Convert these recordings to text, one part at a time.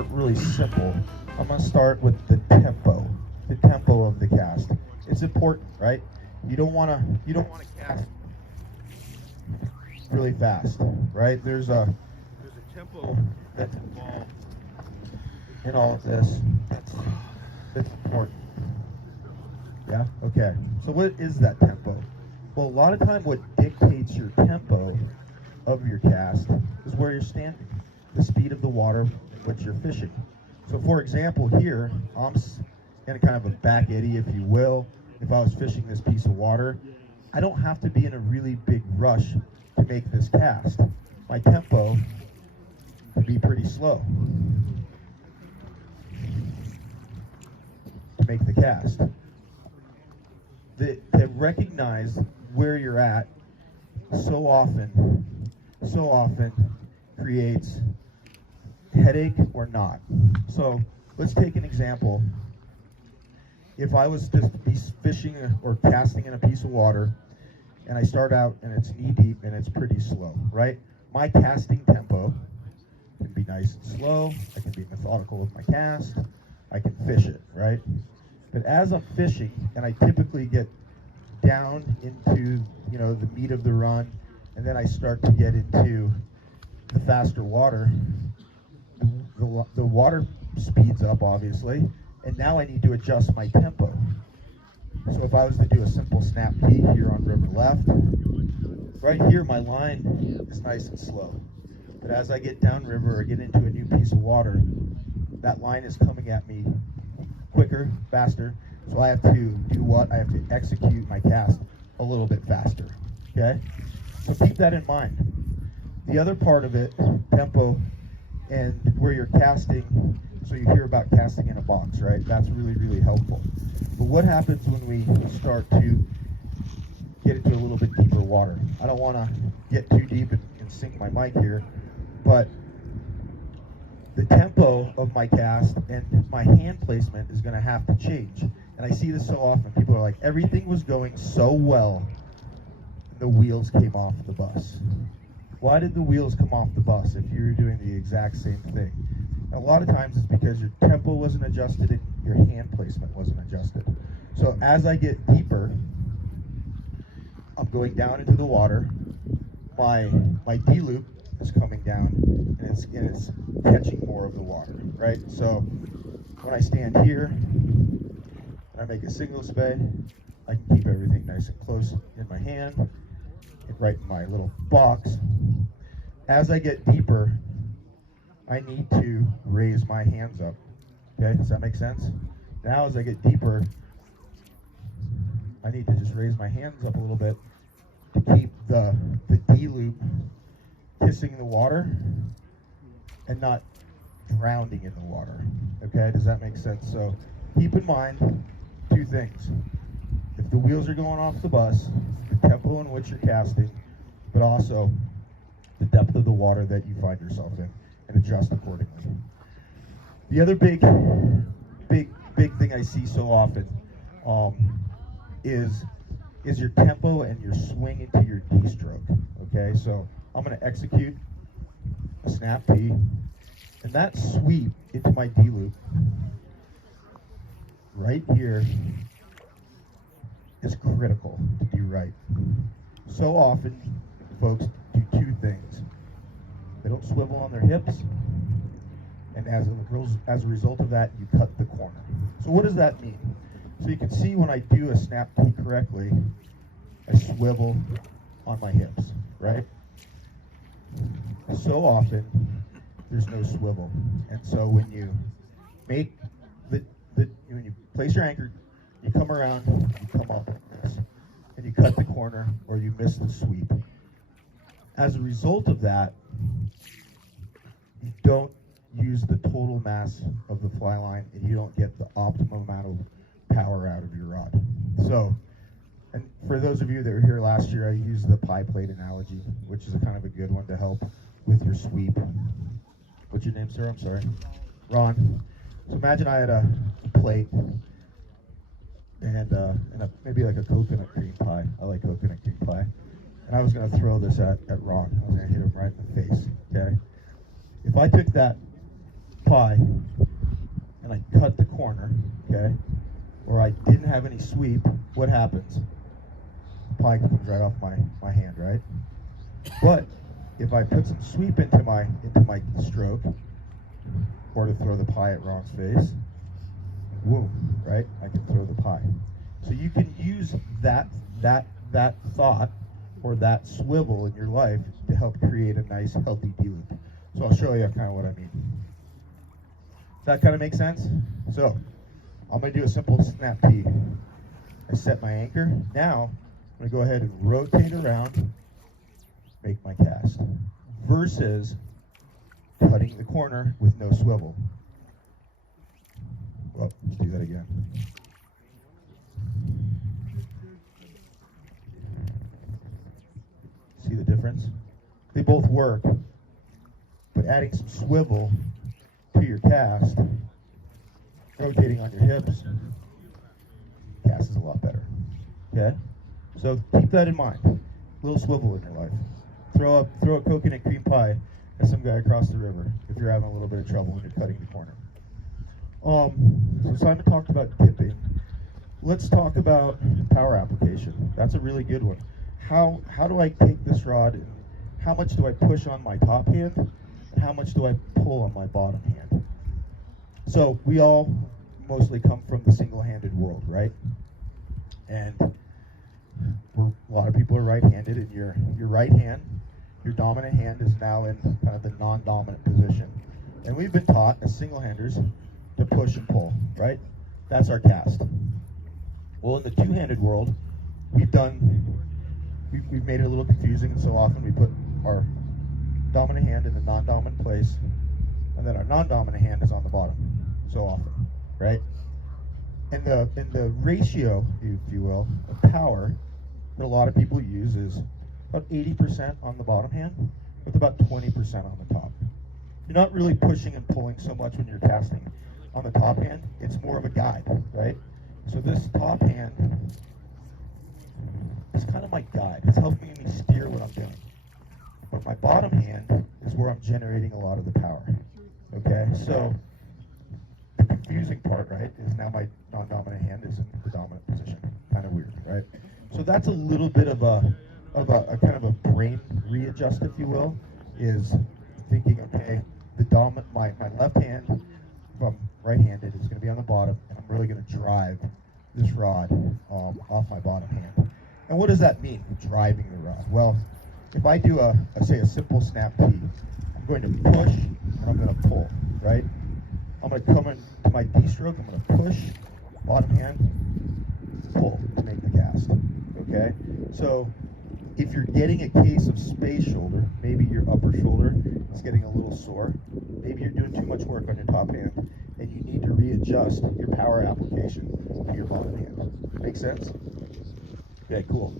start really simple. I'm going to start with the tempo of the cast. It's important, right? You don't want to cast really fast, right? There's a tempo that's involved in all of this. That's important. Yeah. Okay. So what is that tempo? Well, a lot of time, what dictates your tempo of your cast is where you're standing, the speed of the water which you're fishing. So, for example, here I'm in kind of a back eddy, if you will. If I was fishing this piece of water, I don't have to be in a really big rush to make this cast. My tempo can be pretty slow to make the cast. To recognize where you're at so often creates headache or not. So let's take an example. If I was to be fishing or casting in a piece of water, and I start out and it's knee deep and it's pretty slow, right? My casting tempo can be nice and slow. I can be methodical with my cast. I can fish it, right? But as I'm fishing, and I typically get down into, the meat of the run, and then I start to get into the faster water, the water speeds up, obviously, and now I need to adjust my tempo. So if I was to do a simple snap peak here on river left, right here my line is nice and slow. But as I get downriver or get into a new piece of water, that line is coming at me quicker, faster. So I have to do what? I have to execute my cast a little bit faster, okay? So keep that in mind. The other part of it, tempo, and where you're casting, so you hear about casting in a box, right? That's really, really helpful. But what happens when we start to get into a little bit deeper water? I don't want to get too deep and sink my mic here, but the tempo of my cast and my hand placement is going to have to change. And I see this so often. People are like, everything was going so well, and the wheels came off the bus. Why did the wheels come off the bus if you were doing the exact same thing? And a lot of times it's because your tempo wasn't adjusted and your hand placement wasn't adjusted. So as I get deeper, I'm going down into the water. My D-loop is coming down and it's catching more of the water, right? So when I stand here and I make a single spey, I can keep everything nice and close in my hand and right in my little box. As I get deeper, I need to raise my hands up. Okay, does that make sense? Now as I get deeper, I need to just raise my hands up a little bit to keep the D-loop kissing the water and not drowning in the water. Okay, does that make sense? So keep in mind two things. If the wheels are going off the bus, the tempo in which you're casting, but also the depth of the water that you find yourself in, and adjust accordingly. The other big thing I see so often is your tempo and your swing into your D-stroke. Okay, so I'm going to execute a snap P, and that sweep into my D-loop right here is critical to do right. So often, folks do two things. They don't swivel on their hips, and as a result of that, you cut the corner. So what does that mean? So you can see when I do a snap P correctly, I swivel on my hips, right? So often, there's no swivel. And so when you make when you place your anchor, you come around, you come up like this, and you cut the corner or you miss the sweep. As a result of that, you don't use the total mass of the fly line and you don't get the optimum amount of power out of your rod. So, and for those of you that were here last year, I used the pie plate analogy, which is a kind of a good one to help with your sweep. What's your name, sir? I'm sorry. Ron. So imagine I had a plate and maybe like a coconut cream pie. I like coconut cream pie. And I was going to throw this at Ron. I was going to hit him right in the face, okay? If I took that pie and I cut the corner, okay, or I didn't have any sweep, what happens? The pie comes right off my hand, right? But if I put some sweep into my stroke, or to throw the pie at Ron's face, boom, right? I can throw the pie. So you can use that thought or that swivel in your life to help create a nice, healthy D-loop. So I'll show you kind of what I mean. Does that kind of make sense? So I'm going to do a simple snap T. I set my anchor. Now I'm going to go ahead and rotate around, make my cast, versus cutting the corner with no swivel. Well, let's do that again. See the difference? They both work, but adding some swivel to your cast, rotating on your hips, cast is a lot better. Okay? So keep that in mind. A little swivel in your life. Throw a coconut cream pie at some guy across the river if you're having a little bit of trouble when you're cutting the corner. So Simon talked about dipping. Let's talk about power application. That's a really good one. How do I take this rod and how much do I push on my top hand and how much do I pull on my bottom hand? So we all mostly come from the single-handed world, right? And a lot of people are right-handed, and your right hand, your dominant hand, is now in kind of the non-dominant position. And we've been taught as single-handers to push and pull, right? That's our cast. Well, in the two-handed world, we've made it a little confusing, and so often we put our dominant hand in the non-dominant place, and then our non-dominant hand is on the bottom. So often, right? And the ratio, if you will, of power that a lot of people use is about 80% on the bottom hand, with about 20% on the top. You're not really pushing and pulling so much when you're casting on the top hand. It's more of a guide, right? So this top hand is kind of my guide. It's helping me steer what I'm doing. But my bottom hand is where I'm generating a lot of the power. Okay, so the confusing part, right, is now my non-dominant hand is in the dominant position. Kind of weird, right? So that's a little bit of a kind of a brain readjust, if you will, is thinking, okay, my left hand, if I'm right-handed, is going to be on the bottom, and I'm really going to drive this rod off my bottom hand. And what does that mean, driving the rod? Well, if I do say a simple snap T, I'm going to push and I'm going to pull, right? I'm going to come into my D stroke, I'm going to push, bottom hand, pull to make the cast, okay? So if you're getting a case of Spey shoulder, maybe your upper shoulder is getting a little sore, maybe you're doing too much work on your top hand, and you need to readjust your power application to your bottom hand. Make sense? Okay, cool.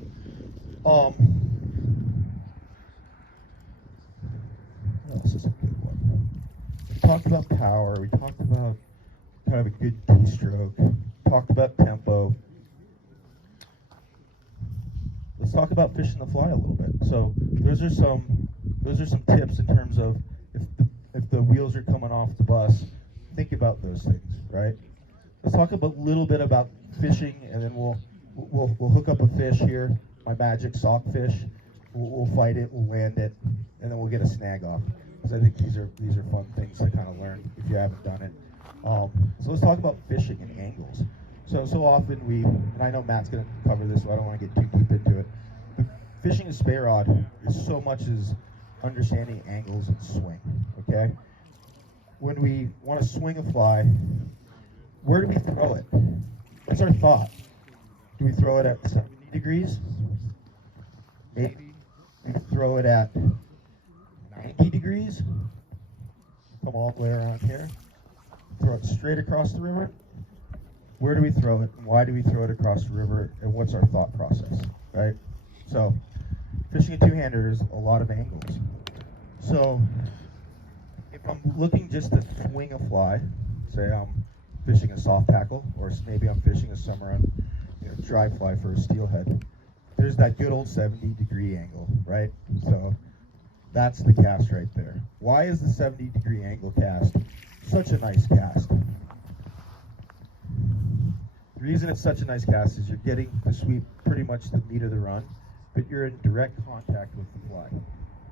This is a good one. We talked about power. We talked about kind of a good D-stroke. Talked about tempo. Let's talk about fishing the fly a little bit. So those are some tips in terms of if the wheels are coming off the bus, think about those things, right? Let's talk a little bit about fishing, and then we'll hook up a fish here, my magic sock fish. We'll fight it, we'll land it, and then we'll get a snag off. Because I think these are fun things to kind of learn if you haven't done it. So let's talk about fishing and angles. So often and I know Matt's going to cover this, so I don't want to get too deep into it. But fishing a Spey rod is so much as understanding angles and swing, okay? When we want to swing a fly, where do we throw it? What's our thought? Do we throw it at 70 degrees? Maybe we throw it at 90 degrees. Come all the way around here. Throw it straight across the river. Where do we throw it? And why do we throw it across the river? And what's our thought process, right? So, fishing a two-hander is a lot of angles. So, if I'm looking just to swing a fly, say I'm fishing a soft tackle, or maybe I'm fishing a summer run, dry fly for a steelhead, there's that good old 70-degree angle, right? So that's the cast right there. Why is the 70-degree angle cast such a nice cast. The reason it's such a nice cast is you're getting to sweep pretty much the meat of the run, but you're in direct contact with the fly.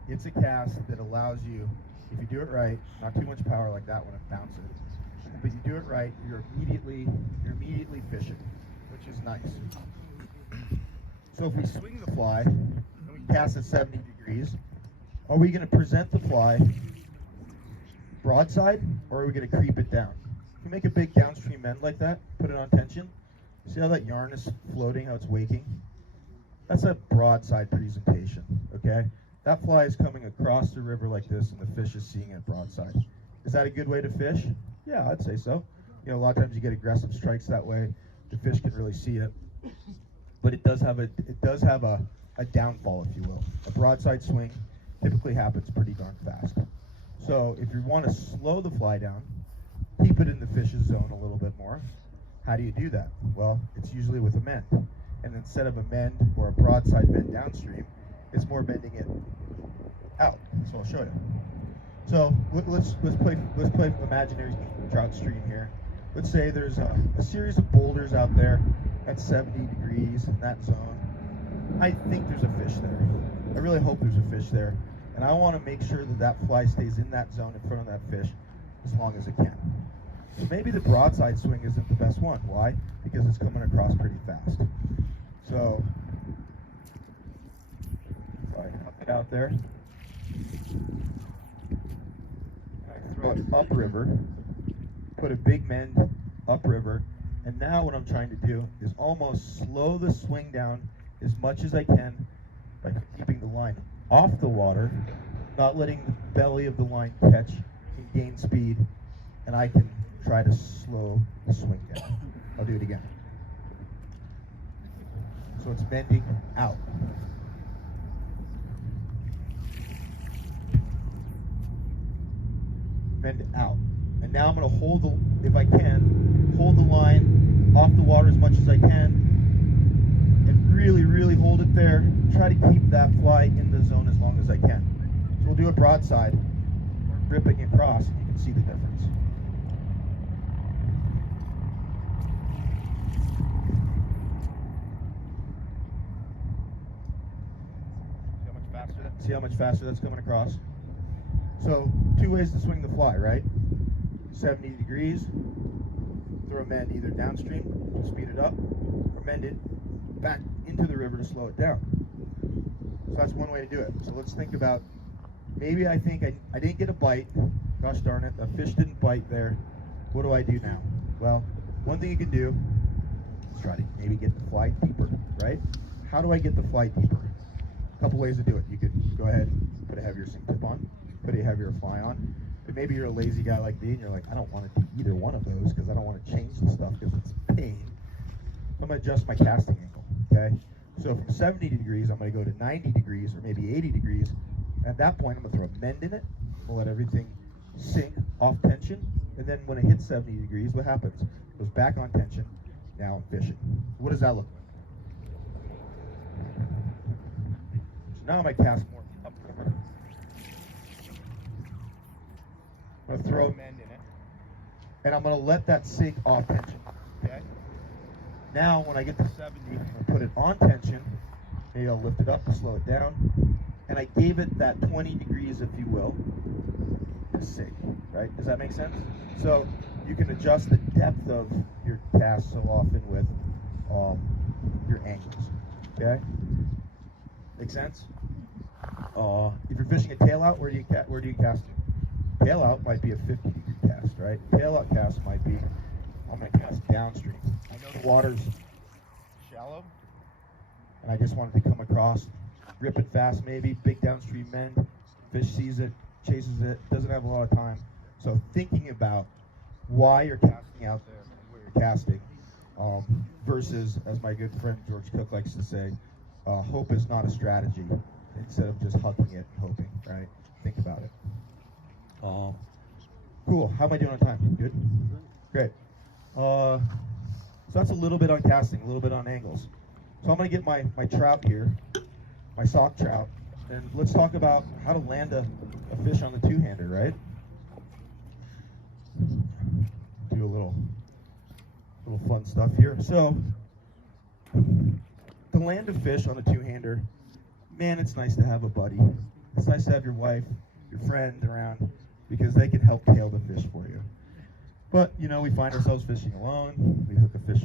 It's a cast that allows you, if you do it right, not too much power like that when it bounces, but you do it right, you're immediately fishing, which is nice. So if we swing the fly and we cast at 70 degrees, are we going to present the fly broadside, or are we going to creep it down? If you make a big downstream bend like that, put it on tension, see how that yarn is floating, how it's waking? That's a broadside presentation, okay? That fly is coming across the river like this, and the fish is seeing it broadside. Is that a good way to fish? Yeah, I'd say so. You know, a lot of times you get aggressive strikes that way. The fish can really see it, but it does have a downfall, if you will. A broadside swing typically happens pretty darn fast. So if you want to slow the fly down, keep it in the fish's zone a little bit more. How do you do that? Well, it's usually with a mend. And instead of a mend or a broadside bend downstream, it's more bending it out. So I'll show you. So let's play imaginary trout stream here. Let's say there's a series of boulders out there at 70 degrees in that zone. I think there's a fish there. I really hope there's a fish there. And I want to make sure that that fly stays in that zone in front of that fish as long as it can. So maybe the broadside swing isn't the best one. Why? Because it's coming across pretty fast. So if I hook it out there, I throw it upriver, put a big mend upriver, and now what I'm trying to do is almost slow the swing down as much as I can by keeping the line off the water, not letting the belly of the line catch and gain speed, and I can try to slow the swing down. I'll do it again. So it's bending out. Bend out. And now I'm going to hold the, if I can, hold the line off the water as much as I can, and really, really hold it there. Try to keep that fly in the zone as long as I can. So we'll do a broadside, ripping across, and you can see the difference. See how much faster that's coming across? So, two ways to swing the fly, right? 70 degrees, throw a mend either downstream to speed it up, or mend it back into the river to slow it down. So that's one way to do it. So let's think about, maybe I think I didn't get a bite. Gosh darn it, the fish didn't bite there. What do I do now? Well, one thing you can do is try to maybe get the fly deeper, right? How do I get the fly deeper? A couple ways to do it. You could go ahead and put a heavier sink tip on, put a heavier fly on. But maybe you're a lazy guy like me and you're like, I don't want to do either one of those because I don't want to change the stuff because it's pain. So I'm going to adjust my casting angle, okay? So from 70 degrees, I'm going to go to 90 degrees or maybe 80 degrees. At that point, I'm going to throw a mend in it. I'm going to let everything sink off tension. And then when it hits 70 degrees, what happens? It goes back on tension. Now I'm fishing. What does that look like? Now I'm going to cast more upriver. I'm going to throw a mend in it. And I'm going to let that sink off tension. Okay? Now when I get to 70, I'm going to put it on tension. Maybe I'll lift it up to slow it down. And I gave it that 20 degrees, if you will, to sink. Right? Does that make sense? So you can adjust the depth of your cast so often with your angles. Okay? Make sense? If you're fishing a tail out, where do you cast it? Tail out might be a 50 degree cast, right? Tail out cast might be, I'm going to cast downstream. I know the water's shallow, and I just wanted to come across, rip it fast maybe, big downstream mend, fish sees it, chases it, doesn't have a lot of time. So thinking about why you're casting out there and where you're casting, versus, as my good friend George Cook likes to say, hope is not a strategy, instead of just hucking it and hoping, right? Think about it. Cool. How am I doing on time? Good? Great. So that's a little bit on casting, a little bit on angles. So I'm going to get my trout here, my sock trout, and let's talk about how to land a fish on the two-hander, right? do a little fun stuff here. So, to land a fish on a two-hander, man, it's nice to have a buddy. It's nice to have your wife, your friend around, because they can help tail the fish for you. But, you know, we find ourselves fishing alone. We hook a fish.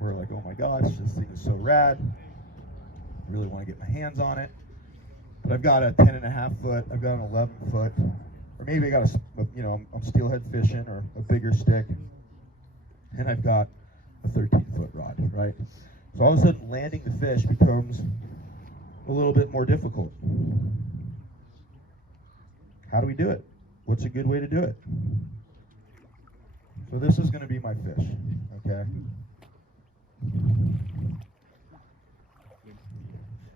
We're like, oh my gosh, this thing is so rad. I really want to get my hands on it. But I've got a 10.5 foot, I've got an 11 foot, or maybe I got I'm steelhead fishing or a bigger stick, and I've got a 13-foot rod, right? So all of a sudden landing the fish becomes a little bit more difficult. How do we do it? What's a good way to do it? So this is going to be my fish, okay?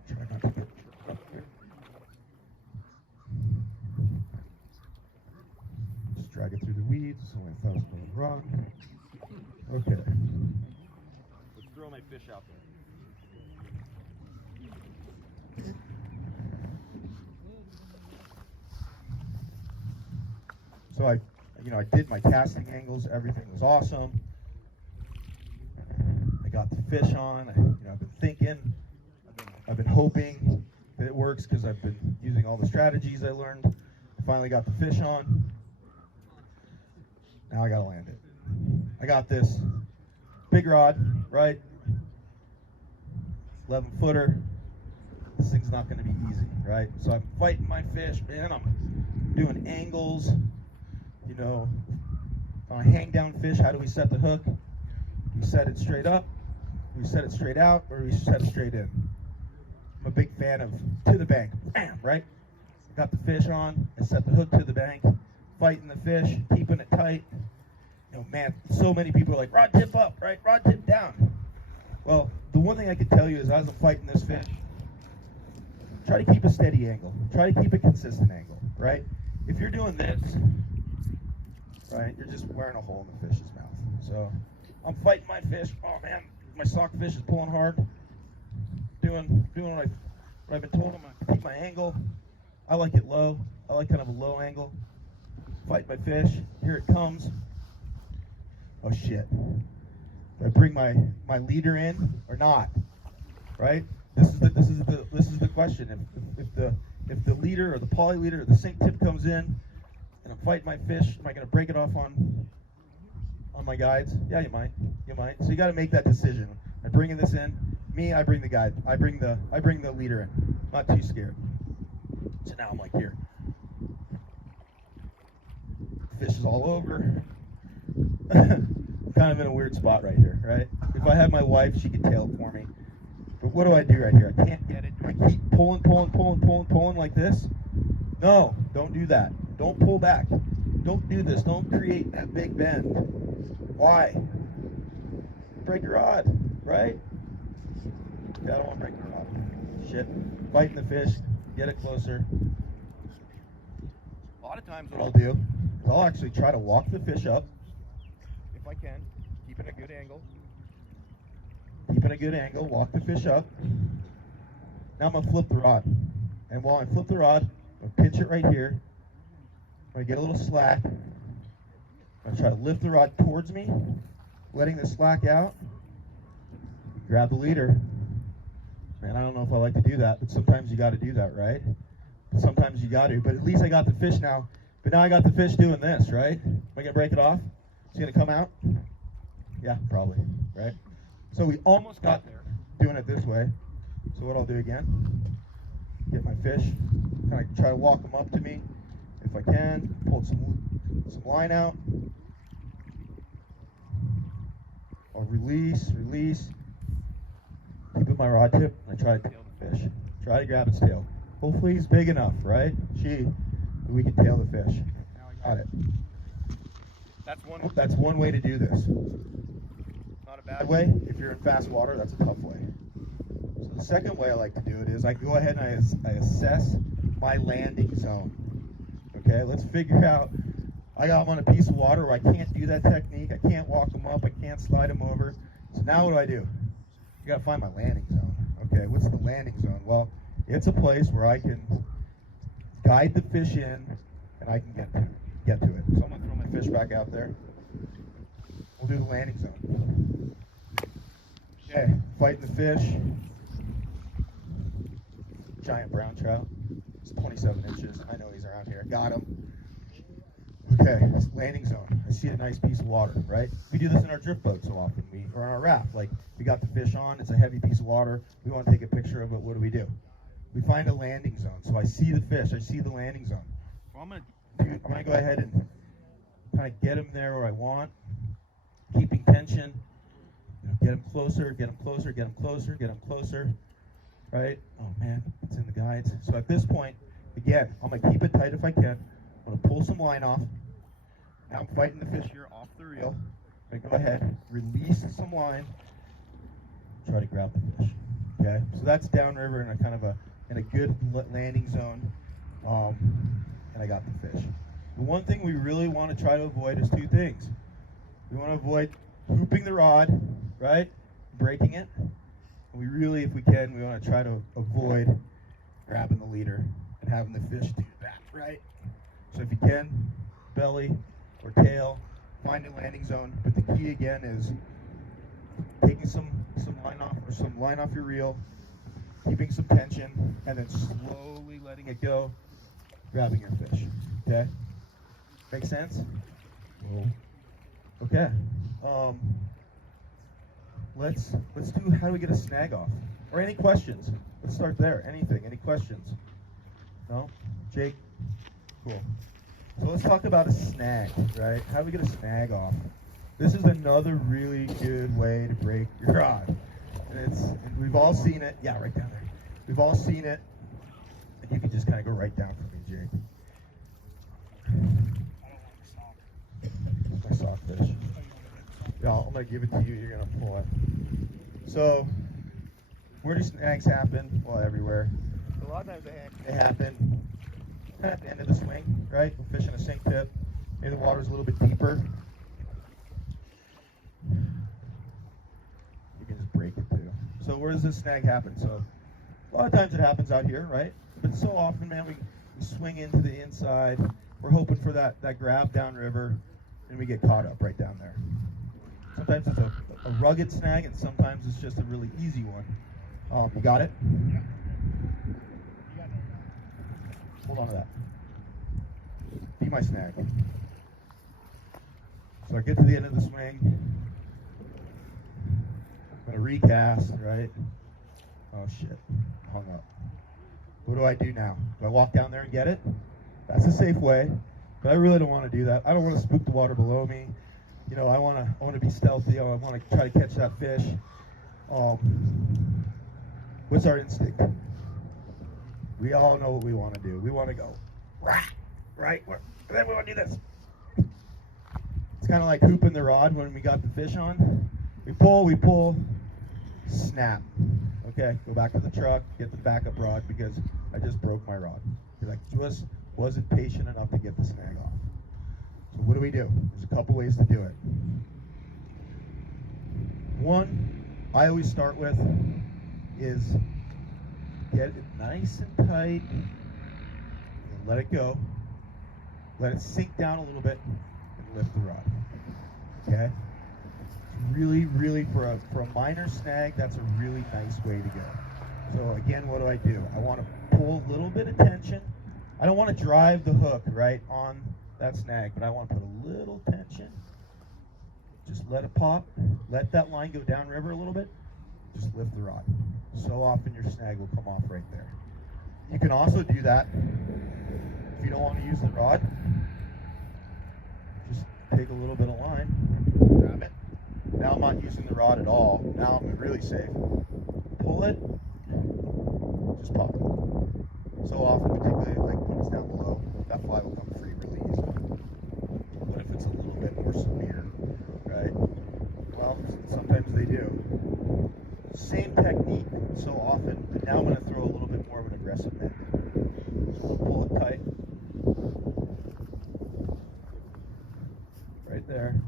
Try not to get up here. Just drag it through the weeds. It's only 1,000 rod. Okay. Let's throw my fish out there. So I did my casting angles. Everything was awesome. I got the fish on. I've been thinking. I've been hoping that it works because I've been using all the strategies I learned. I finally got the fish on. Now I gotta land it. I got this big rod, right? 11-footer. This thing's not gonna be easy, right? So I'm fighting my fish, man. I'm doing angles. You know, on a hang down fish, how do we set the hook? Do we set it straight up? Do we set it straight out? Or do we set it straight in? I'm a big fan of to the bank, bam, right? Got the fish on, and set the hook to the bank, fighting the fish, keeping it tight. You know, man, so many people are like, rod tip up, right? Rod tip down. Well, the one thing I can tell you is as I'm fighting this fish, try to keep a steady angle. Try to keep a consistent angle, right? If you're doing this, right, you're just wearing a hole in the fish's mouth. So I'm fighting my fish. Oh man, my sock fish is pulling hard. Doing what I've been told. I'm gonna keep my angle. I like it low. I like kind of a low angle. Fight my fish. Here it comes. Oh shit. Do I bring my leader in or not? Right? This is the question. If the leader or the poly leader or the sink tip comes in and I'm fighting my fish, am I going to break it off on my guides? Yeah, you might. So you got to make that decision. I'm bringing this in. Me, I bring the guide. I bring the leader in. Not too scared. So now I'm like, here. Fish is all over. I'm kind of in a weird spot right here, right? If I had my wife, she could tail it for me. But what do I do right here? I can't get it. Do I keep pulling like this? No, don't do that. Don't pull back. Don't do this. Don't create that big bend. Why? Break your rod, right? Yeah, I don't want to break your rod. Shit. Fighting the fish. Get it closer. A lot of times what I'll do is I'll actually try to walk the fish up, if I can, keeping a good angle. Walk the fish up. Now I'm going to flip the rod. And while I flip the rod, I'm going to pinch it right here. I'm going to get a little slack. I'm going to try to lift the rod towards me, letting the slack out. Grab the leader. Man, I don't know if I like to do that, but sometimes you got to do that, right? Sometimes you got to, but at least I got the fish now. But now I got the fish doing this, right? Am I going to break it off? It's going to come out? Yeah, probably, right? So we almost got there doing it this way. So what I'll do again, get my fish, kind of try to walk them up to me if I can, pull some line out. I'll release, keep it my rod tip, and I try to tail the fish. Try to grab its tail. Hopefully he's big enough, right? We can tail the fish. Now I got it. That's one way to do this. Not a bad way. If you're in fast water, that's a tough way. So the second way I like to do it is I go ahead and I assess my landing zone. Okay, let's figure out, I got them on a piece of water where I can't do that technique. I can't walk them up. I can't slide them over. So now what do? You got to find my landing zone. Okay, what's the landing zone? Well, it's a place where I can guide the fish in and I can get to it. So I'm going to throw my fish back out there. We'll do the landing zone. Okay, fighting the fish. Giant brown trout. It's 27 inches. I know he's around here. Got him. Okay, landing zone. I see a nice piece of water, right? We do this in our drift boat so often. Or on our raft. Like, we got the fish on. It's a heavy piece of water. We want to take a picture of it. What do? We find a landing zone. So I see the fish. I see the landing zone. So I'm gonna go ahead and kind of get him there where I want. Keeping tension. Get him closer. Get him closer. Get him closer. Get him closer. Right? Oh man, it's in the guides. So at this point, again, I'm gonna keep it tight if I can. I'm gonna pull some line off. Now I'm fighting the fish here off the reel. I'm gonna go ahead, release some line, try to grab the fish. Okay, so that's downriver in a good landing zone, and I got the fish. The one thing we really want to try to avoid is two things. We want to avoid hooping the rod, right? Breaking it. And we really, if we can, we want to try to avoid grabbing the leader and having the fish do that, right? So if you can, belly or tail, find a landing zone. But the key again is taking some line off your reel, keeping some tension, and then slowly letting it go, grabbing your fish. Okay? Make sense? Okay. Let's do how do we get a snag off? Or any questions? Let's start there. Anything? Any questions? No? Jake? Cool. So let's talk about a snag, right? How do we get a snag off? This is another really good way to break your rod. And we've all seen it. Yeah, right down there. We've all seen it. And you can just kind of go right down for me, Jake. My sock fish. Yeah, I'm going to give it to you. You're going to pull it. So, where do snags happen? Well, everywhere. A lot of times they happen at the end of the swing, right? We're fishing a sink tip. Maybe the water's a little bit deeper. You can just break it too. So where does this snag happen? So a lot of times it happens out here, right? But so often, man, we swing into the inside. We're hoping for that grab downriver, and we get caught up right down there. Sometimes it's a rugged snag, and sometimes it's just a really easy one. You got it? Yeah. Hold on to that. Be my snag. So I get to the end of the swing. I'm going to recast, right? Oh shit, hung up. What do I do now? Do I walk down there and get it? That's a safe way, but I really don't want to do that. I don't want to spook the water below me. You know, I want to be stealthy. I want to try to catch that fish. What's our instinct? We all know what we want to do. We want to go, right? And then we want to do this. It's kind of like hooping the rod when we got the fish on. We pull, snap. Okay, go back to the truck, get the backup rod because I just broke my rod. Because I just wasn't patient enough to get the snag off. So what do? There's a couple ways to do it. One, I always start with is get it nice and tight and let it go. Let it sink down a little bit and lift the rod. Okay? Really, really, for a minor snag, that's a really nice way to go. So again, what do? I want to pull a little bit of tension. I don't want to drive the hook right on that snag, but I want to put a little tension. Just let it pop. Let that line go downriver a little bit. Just lift the rod. So often your snag will come off right there. You can also do that if you don't want to use the rod. Just take a little bit of line, grab it. Now I'm not using the rod at all. Now I'm really safe. Pull it, just pop it. So often, particularly like when it's down below, that fly will come free really easily. But if it's a little bit more severe, right? Well, sometimes they do. Same technique so often, but now I'm going to throw a little bit more of an aggressive bend. So we'll pull it tight. Right there.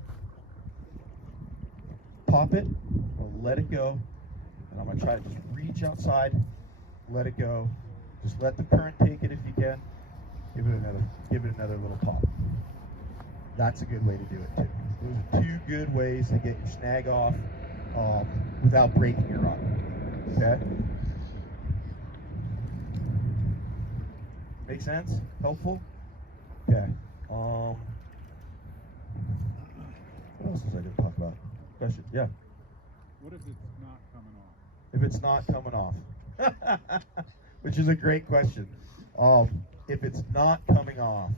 Pop it, or let it go, and I'm going to try to just reach outside, let it go. Just let the current take it if you can. Give it another little pop. That's a good way to do it too. Those are two good ways to get your snag off without breaking your rod. Okay? Make sense? Helpful? Okay. What else was I going to talk about? Question? Yeah. What if it's not coming off? If it's not coming off, which is a great question. If it's not coming off,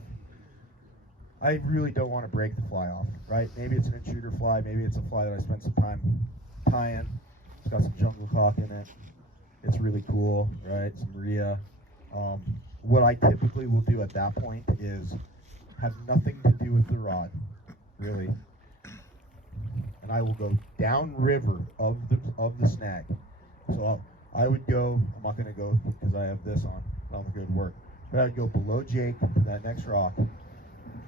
I really don't want to break the fly off, right? Maybe it's an intruder fly. Maybe it's a fly that I spent some time tying. It's got some jungle cock in it. It's really cool, right? Some rhea. What I typically will do at that point is have nothing to do with the rod, really. And I will go downriver of the snag. So I would go, I'm not going to go because I have this on, I don't think it would work. But I would go below Jake to that next rock,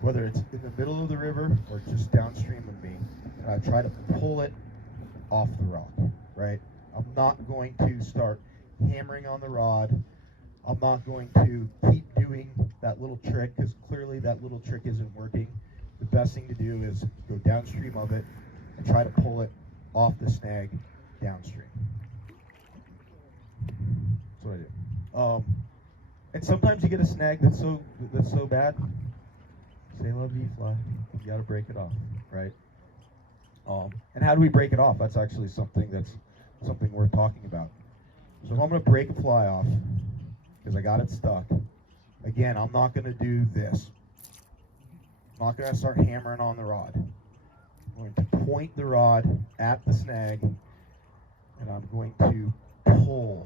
whether it's in the middle of the river or just downstream of me, and I try to pull it off the rock, right? I'm not going to start hammering on the rod. I'm not going to keep doing that little trick because clearly that little trick isn't working. The best thing to do is go downstream of it and try to pull it off the snag downstream. That's what I do. And sometimes you get a snag that's so bad. Say la vie, fly. You got to break it off, right? And how do we break it off? That's actually something worth talking about. So if I'm going to break a fly off because I got it stuck, again, I'm not going to do this. I'm not going to start hammering on the rod. I'm going to point the rod at the snag, and I'm going to pull.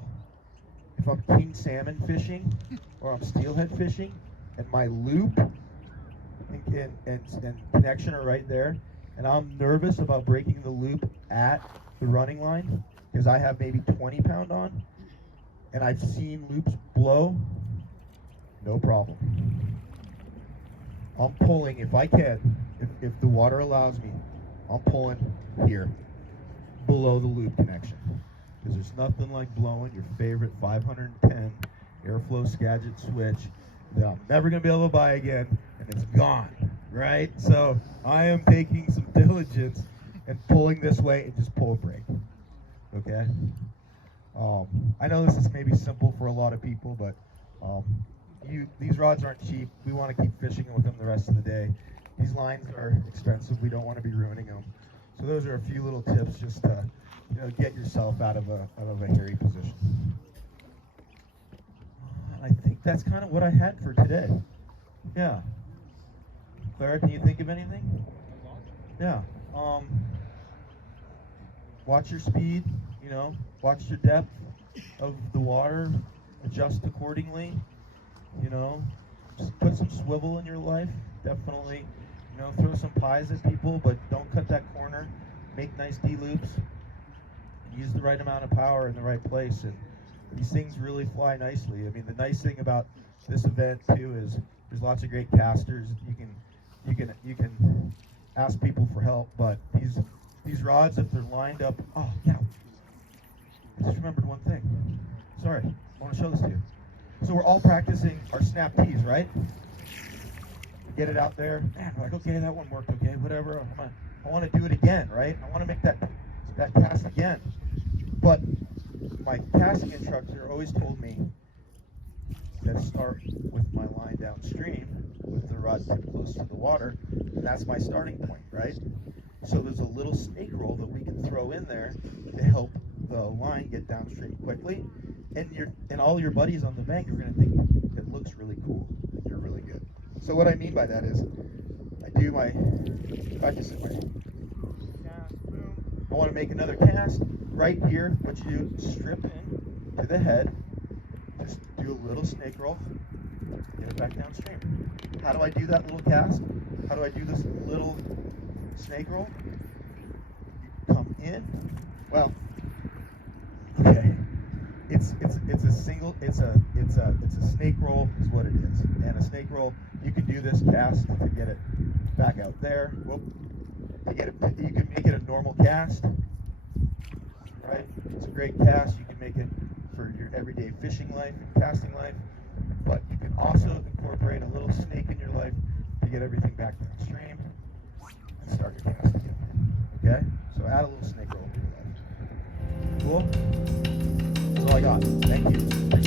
If I'm king salmon fishing or I'm steelhead fishing, and my loop and connection are right there, and I'm nervous about breaking the loop at the running line because I have maybe 20 pound on, and I've seen loops blow, no problem. I'm pulling if I can, if the water allows me, I'm pulling here, below the loop connection. Because there's nothing like blowing your favorite 510 airflow Skagit switch that I'm never going to be able to buy again, and it's gone, right? So I am taking some diligence and pulling this way and just pull a brake, okay? I know this is maybe simple for a lot of people, but these rods aren't cheap. We want to keep fishing with them the rest of the day. These lines are expensive. We don't want to be ruining them. So those are a few little tips just to get yourself out of a hairy position. I think that's kind of what I had for today. Yeah. Clara, can you think of anything? Yeah. Watch your speed, watch your depth of the water, adjust accordingly, just put some swivel in your life, definitely, throw some pies at people, but don't cut that corner, make nice D-loops, use the right amount of power in the right place, and these things really fly nicely. I mean, the nice thing about this event too is there's lots of great casters. You can ask people for help, but these rods, if they're lined up, oh yeah, I just remembered one thing. Sorry, I want to show this to you. So we're all practicing our snap tees, right? Get it out there. Man, we're like, okay, that one worked, okay, whatever. I want to do it again, right? I want to make that cast again. But my casting instructor always told me to start with my line downstream with the rod tip close to the water, and that's my starting point, right? So there's a little snake roll that we can throw in there to help the line get downstream quickly, and all your buddies on the bank are going to think it looks really cool. You're really good. So what I mean by that is, I do my practice in my cast, boom. I want to make another cast right here. What you do, strip in to the head, just do a little snake roll, get it back downstream. How do I do that little cast? How do I do this little snake roll? You come in. Well, okay. It's a snake roll is what it is. And a snake roll, you can do this cast to get it back out there. Whoop. You can make it a normal cast, right? It's a great cast. You can make it for your everyday fishing life and casting life, but you can also incorporate a little snake in your life to get everything back downstream. and start your cast again. Okay? So add a little snake roll to your life. Cool? That's all I got. Thank you.